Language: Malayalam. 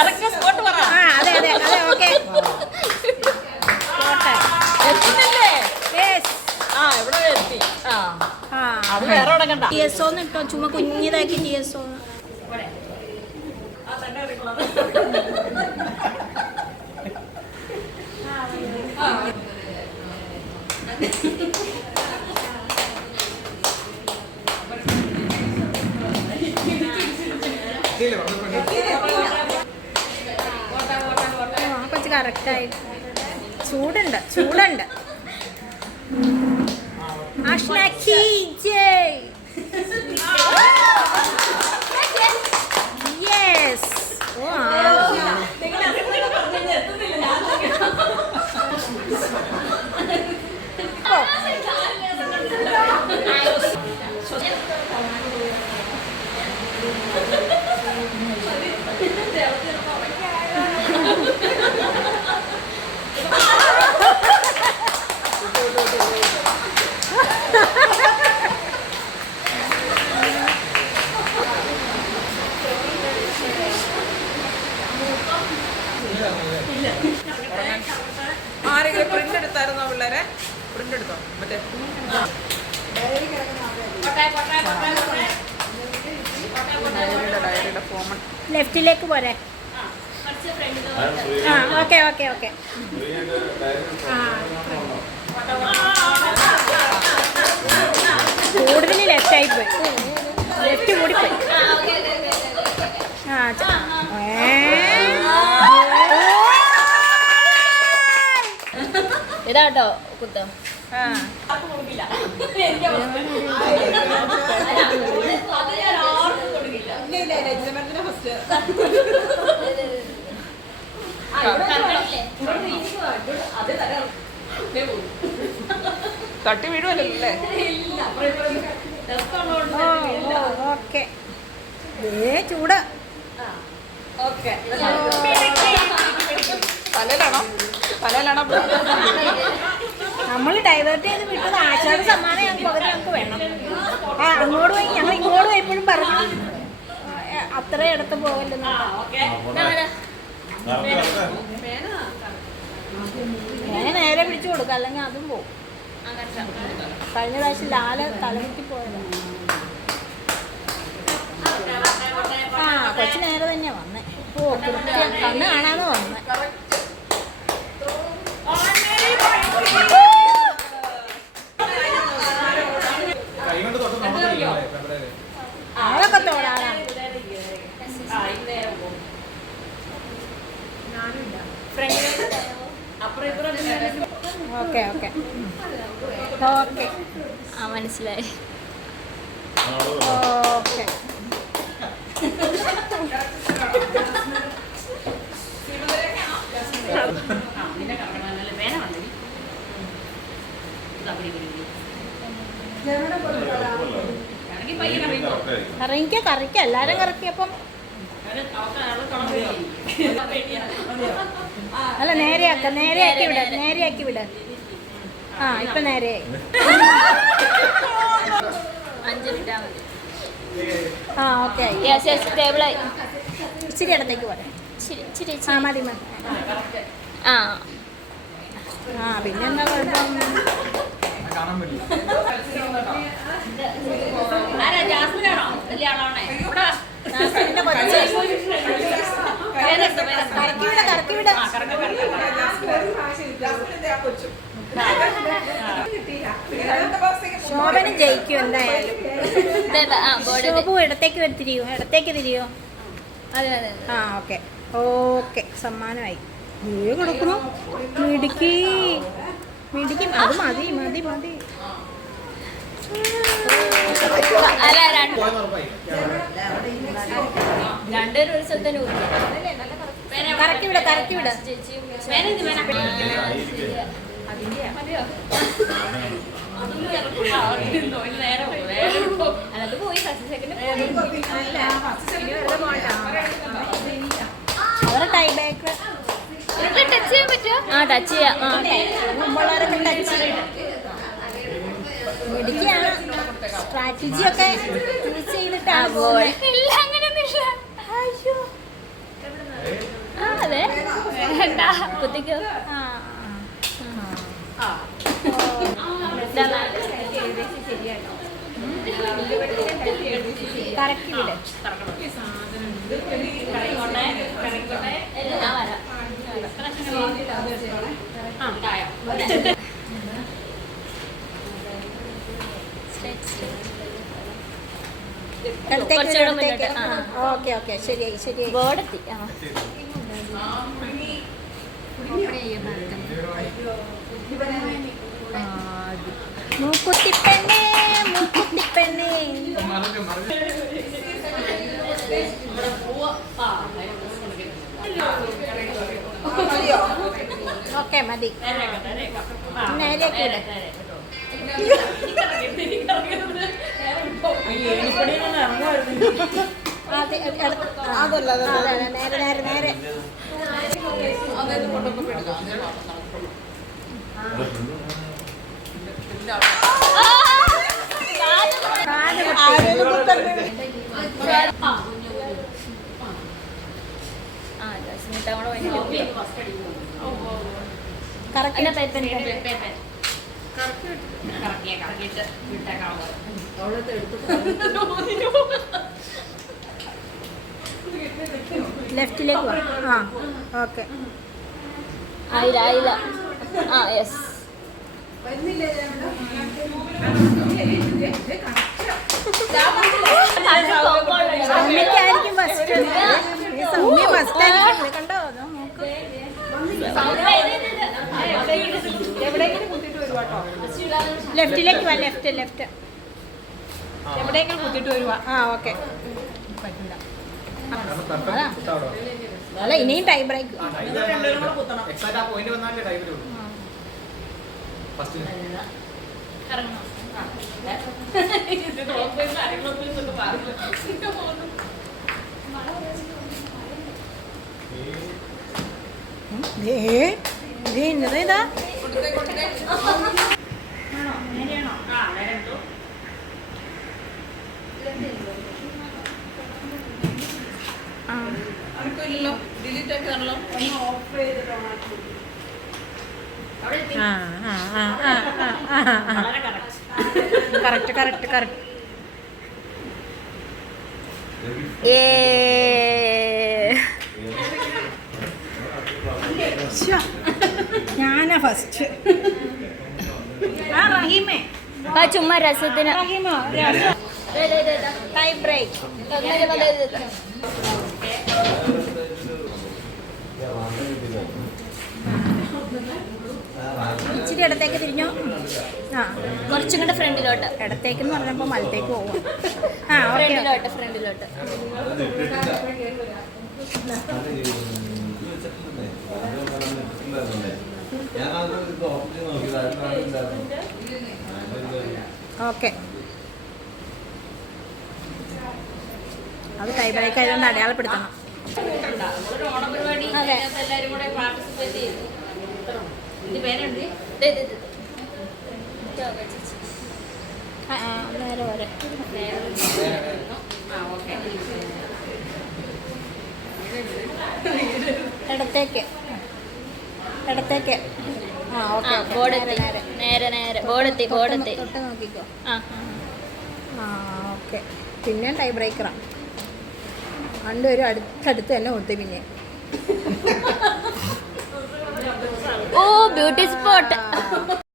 അതെ അതെ അതെ ഓക്കെ TSO ഇട്ടോ ചുമ്മാ കുഞ്ഞിതാക്കി TSO കുറച്ച് കറക്റ്റായിട്ട് ചൂടുണ്ട് യെസ് ആരെങ്കിലും പ്രിന്റ് എടുത്തായിരുന്നോ പിള്ളേരെ? പ്രിന്റ് എടുത്തോ? മറ്റേ ഡയറിയുടെ ഫോം ലെഫ്റ്റിലേക്ക് പോരെ. ഓക്കെ ഓക്കെ ഓക്കെ കൂടുതൽ ലെഫ്റ്റായി പോയി, ലെഫ്റ്റ് കൂടിപ്പോയി. ഇതാട്ടോ കുത്തം. തട്ടി വീഴുമല്ലേ? ഓക്കെ ചൂട് തലയിലാണോ? നമ്മൾ ഡൈവേർട്ട് ചെയ്ത് വിട്ടത് ആശാട് സമ്മാനം ഞങ്ങൾക്ക് വേണം. അങ്ങോട്ട് പോയി ഞങ്ങൾ ഇങ്ങോട്ട് പോയപ്പോഴും പറഞ്ഞു അത്ര ഇടത്ത് പോകല്ലെന്ന്. നേരെ പിടിച്ചു കൊടുക്കുക, അല്ലെങ്കിൽ അതും പോകും. കഴിഞ്ഞ പ്രാവശ്യം ലാല് തലമുറ്റി പോയതാണ്. കൊച്ചു നേരെ തന്നെയാ വന്നേ. കണ്ണ് കാണാതെ വന്നേ. അതൊക്കെ തോടാണ്. ഓക്കെ ഓക്കെ ഓക്കെ മനസ്സിലായി. ഓക്കെ കറിക്ക എല്ലാരും കറക്കിയപ്പം അല്ല നേരെയാക്കി വിട. ഇപ്പൊ നേരെയായി. 5 മിനിറ്റ് ഓക്കെ ടേബിളായി. ഇച്ചിരി ഇടത്തേക്ക് പോരെ. മതി മതി. പിന്നെന്താ കുഴപ്പം? ശോഭന ജയിക്കും എന്തായാലും. ശോഭു ഇടത്തേക്ക് തിരിയോ? ഓക്കെ ഓക്കെ സമ്മാനമായി. കൊടുക്കണോ? മിടുക്കി. അത് മതി. രണ്ടുപേരും ഒരു സ്ഥലത്ത് കറക്കി വിട. അല്ലാതെ പോയി ഫസ്റ്റ് സെക്കൻഡ് അവരെ ടൈ ബാക്ക് ടച്ച് ചെയ്യാൻ പറ്റുമോ? ടച്ച് ചെയ്യാം. മിടുക്കിയാണ്. സ്ട്രാറ്റജി ഒക്കെ യൂസ് ചെയ്തിട്ടാണ്. അങ്ങനെയൊന്നുമില്ല. അയ്യോ വേണ്ട കുത്തിക്കോ. കറക്റ്റ് വിടെ ഞാൻ വരാം. കുറച്ചുകൂടെ മുന്നോട്ട്. ഓക്കെ ഓക്കെ ശരിയായി ശരിയായി. ബോർഡെത്തി. മൂക്കുത്തിപ്പെണ്ണേ മൂക്കുത്തിപ്പെണ്ണേ. ഓക്കെ മതി. നേരെയൊക്കെ ഇട്. നേരെ നേരെ നേരെ. ലെഫ്റ്റിലേക്ക് പോവാം. ആ ഓക്കെ. ആയില്ല ആയില്ല. ആ യെസ്. സൗമ്യക്കായിരിക്കും ഫസ്റ്റ്. സൗമ്യ ഫസ്റ്റ് ആയിരിക്കും. കണ്ടോ ലെഫ്റ്റിലേക്ക് പോവാ. ലെഫ്റ്റ് ലെഫ്റ്റ് എവിടെയെങ്കിലും കുത്തിയിട്ട് വരുവാ. ആ ഓക്കെ. അല്ല ഇനിയും ടൈം ബ്രേക്ക്. ഇന്നതാ ഡിലീറ്റ് ആക്കാണല്ലോ. Correct correct correct. ഞാനാ ഫസ്റ്റ്. റഹീമേ ചുമ്മാ രസത്തിന്. റഹീമോ ടൈം ബ്രേക്ക്. ഇച്ചിരി ഇടത്തേക്ക് തിരിഞ്ഞോ. ആ കുറച്ചും കൂടെ ഫ്രണ്ടിലോട്ട്. ഇടത്തേക്ക് എന്ന് പറഞ്ഞപ്പോൾ മലത്തേക്ക് പോവാം. ആ ഓക്കെ ഫ്രണ്ടിലോട്ട് ഫ്രണ്ടിലോട്ട്. ഓക്കെ. അത് ടൈം ബ്രേക്ക് ആയതുകൊണ്ട് അടയാളപ്പെടുത്തണം. അതെ നേരെ വരെ. ഇടത്തേക്ക് ഇടത്തേക്ക്. ആ ഓക്കെ. ബോർഡെത്തി. നേരെ നേരെ ബോർഡെത്തി ബോർഡെത്തി. തൊട്ട് നോക്കിക്കോ. ആ ഓക്കെ. പിന്നെ ടൈം ബ്രേക്കറാണ്. രണ്ടുപേരും അടുത്തടുത്ത് തന്നെ കൊടുത്തു. പിന്നെ ഓ ബ്യൂട്ടി സ്പോട്ട്.